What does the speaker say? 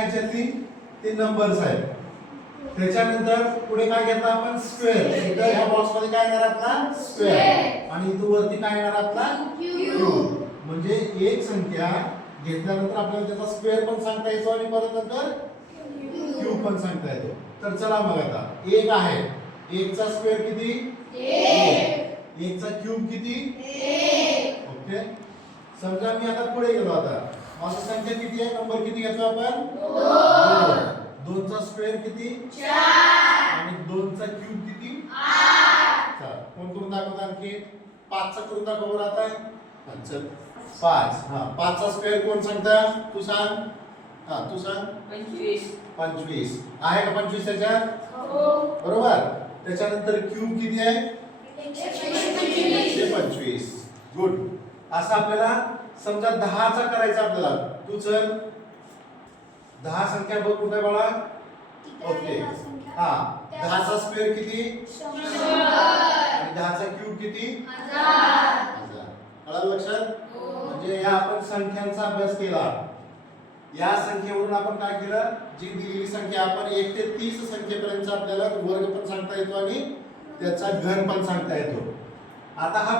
याच्यातली ते नंबर्स आहेत. त्याच्यानंतर पुढे काय घेतलं आपण स्क्वेअर. इथं ह्या बॉक्स मध्ये काय येणार आपला स्क्वेअर आणि इथं वरती काय येणार आपला क्यूब. म्हणजे एक संख्या घेतल्यानंतर आपल्याला त्याचा स्क्वेअर पण सांगता येतो आणि परत नंतर क्यूब पण सांगता येतो. तर चला मग आता एक आहे, एक चा स्क्वेअर किती 1, एक चा क्यूब किती 1. ओके. समजा मी आता पुढे गेलो. आता माझी संख्या किती आहे, नंबर किती घेतो आपण 2. 2 चा स्क्वेअर किती 4 आणि 2 चा क्यूब किती 8. चला कोण करून दाखवतो आणखी 5 चा करून दाखव बरं आता. चल 5. हा 5 चा स्क्वेअर कोण सांगता, तू सांग. हा तू सांग. 25 आहे का 25 त्याच्यात हो बरोबर. त्याच्यानंतर क्यूब किती आहे 125. गुड. असं आपल्याला समजा 10 चा करायचा आपल्याला. तू चल 10 संख्या बघ कुठे बाळा. ओके. हा 10 चा स्क्वेअर किती 100 आणि 10 चा क्यूब किती 1000. कळलं लक्षात. म्हणजे या आपण संख्यांचा अभ्यास केला. या संख्येवरून आपण काय केलं, जी दिलेली संख्या आपण 1 ते 30 संख्येपर्यंत आपल्याला वर्ग पण सांगता येतो आणि त्याचा घन पण सांगता येतो. आता हा